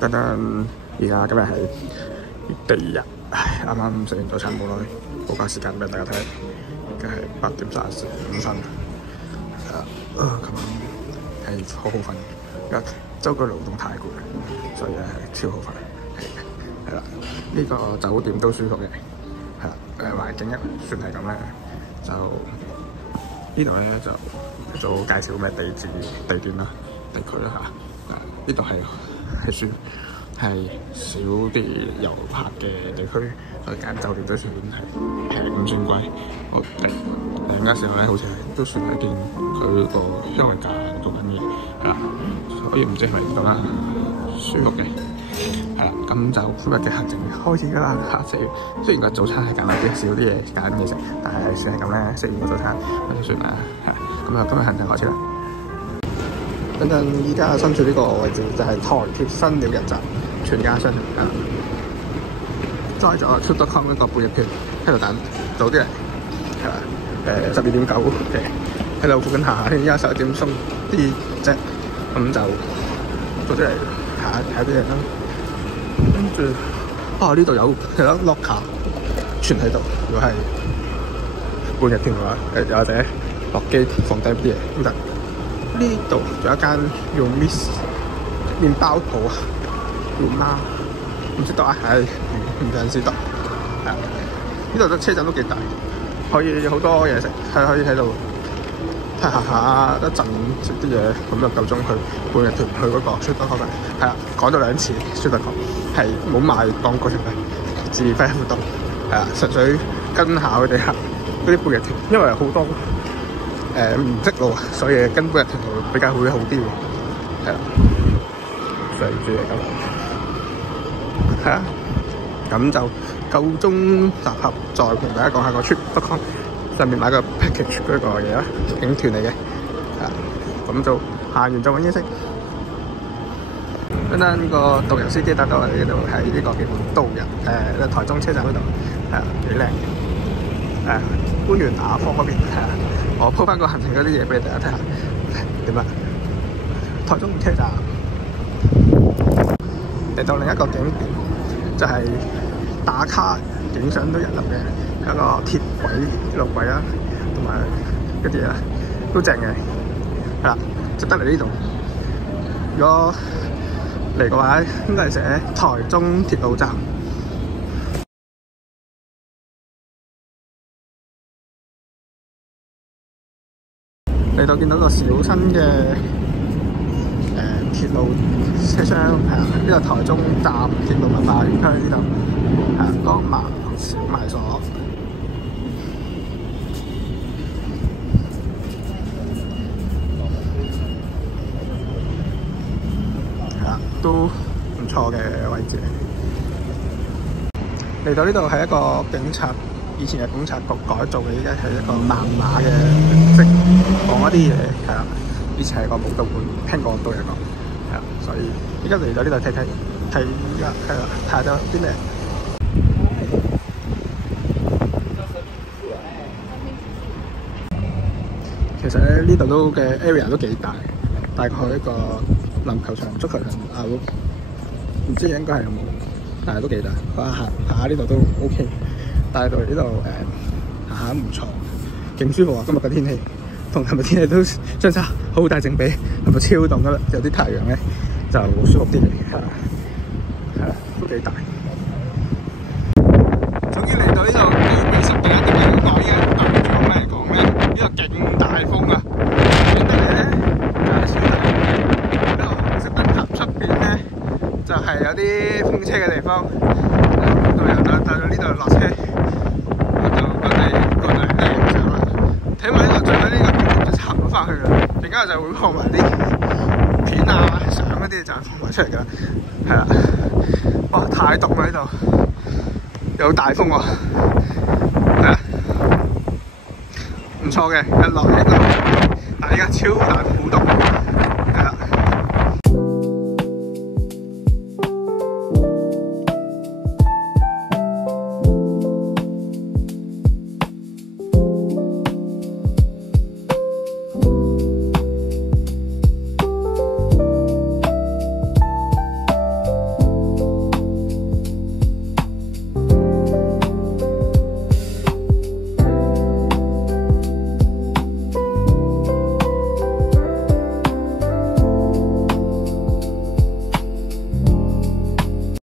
等等，而家今日係第2日，啱啱食完早餐冇耐，報價時間俾大家睇，而家係8點35分。琴晚係好好瞓，因為周居勞動太攰，所以係超好瞓。係啦，呢個酒店都舒服嘅，係啦，環境一算係咁咧，就呢度咧就做介紹咩地段啦、地區啦嚇。呢度係少啲遊客嘅地區，所以間酒店都算係平唔算貴。我訂嘅時候咧，好似都算係見佢個優惠價做緊嘢，係啦，所以唔知係咪呢度啦，舒服嘅，係啦。咁就今日嘅行程開始㗎啦。雖然個早餐係簡單啲，少啲嘢揀嘢食，但係算係咁咧，食完個早餐咁就算啦。咁啊，今日行程開始啦。等陣，依家身處呢個位置就係台鐵新鳥人站全家商場啊！載咗 Trip.com 一個半日券喺度等，早啲嚟係嘛？12.9嘅喺度附近行下先，依家11點鬆啲啫，咁就早啲嚟睇啲嘢啦。跟住呢度有lock卡存喺度，如果係半日券嘅話，又或者落機放低啲嘢都得。呢度仲有一間用 Miss 麵包鋪啊，叫媽唔識讀啊，唔認識讀。呢度嘅車站都幾大，可以好多嘢食，係可以喺度睇下一陣食啲嘢，咁就夠鐘去半日團去嗰個Trip.com嘅。係啦，講咗2次Trip.com係冇賣廣告嘅，自費活動。係啦，純粹跟下佢哋嗰啲半日團，因為好多。唔識路啊，所以跟半日團會比較會好啲嘅，係啦，隨住嚟咁，係啊，咁就夠鐘集合，再同大家講下個 Trip.com 上面買個 package 嗰個嘢啦，影團嚟嘅，係啦，咁就行完再揾嘢食。等等個導遊司機帶到嚟呢度，喺呢個叫導遊台中車站嗰度，係啊，幾靚嘅，官員雅坊嗰邊係啊。我鋪翻個行程嗰啲嘢俾大家睇下，點啊？台中車站嚟到另一個景點，就係打卡影相都入嘅一個鐵軌路軌啦，同埋嗰啲嘢都正嘅，係啦，值得嚟呢度。如果嚟嘅話，應該係寫台中鐵路站。嚟到見到個小新嘅鐵路車廂，係啊，呢個台中站鐵路文化園區呢度，係啊，江麻小賣所，係啊，都唔錯嘅位置。嚟到呢度係一個警察。以前係警察局改造嘅，依家係一個漫畫嘅形式，講一啲嘢係啦。以前係個武道館，聽過都有講係啦，所以依家嚟到呢度睇依家係啦，睇下咗啲咩。其實咧呢度都嘅 area 都幾大，大概一個籃球場、足球場唔知應該係有冇，但係都幾大。行下呢度都 OK。帶到嚟呢度行下唔錯，勁舒服啊！今日嘅天氣同琴日天氣都相差好大正比，係咪超凍㗎啦？有啲太陽咧就舒服啲嘅，係啦，都幾大。終於嚟到呢度叫美食嘅一定要講嘅，對住我嚟講咧，呢度勁大風啊！邊度嚟咧？就係小燈，呢度紅色燈塔出邊咧，就係有啲風車嘅地方。導遊帶到呢度落車。睇埋呢度，最尾呢個景就行咗翻去啦。陣間就會放埋啲片啊、相嗰啲就放埋出嚟噶啦。係啦，哇！太凍啦呢度，有大風喎。係啊，唔錯嘅，日落呢度，但係而家超大好凍。